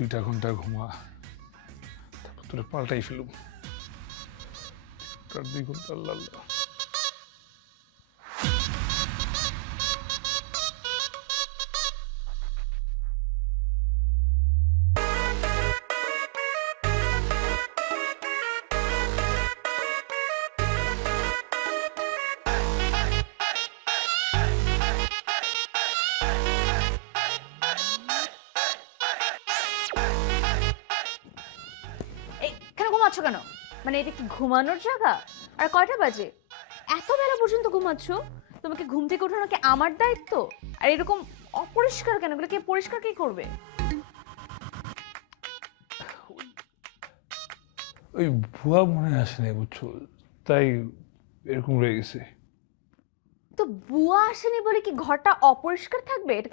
2টা ঘন্টা ঘুমা, তারপর তোরে পাল্টাই ফেলুম। 2 ঘন্টা আল্লাহ আল্লাহ। এই কেন ঘুমাচ্ছ কেন? মানে এটা কি ঘুমানোর জায়গা? আর কয়টা বাজে? এত বেলা পর্যন্ত ঘুমাচ্ছ? তোমাকে ঘুম থেকে ওঠানো কি আমার দায়িত্ব? আর এরকম অপরিষ্কার কেন? এগুলো কে পরিষ্কার কে করবে? ওই ভুয়া মনে আসে নাই বুঝছো, তাই এরকম রয়ে গেছে। তো বুয়া আসেনি বলে কি ঘরটা অপরিষ্কার থাকবে? এটা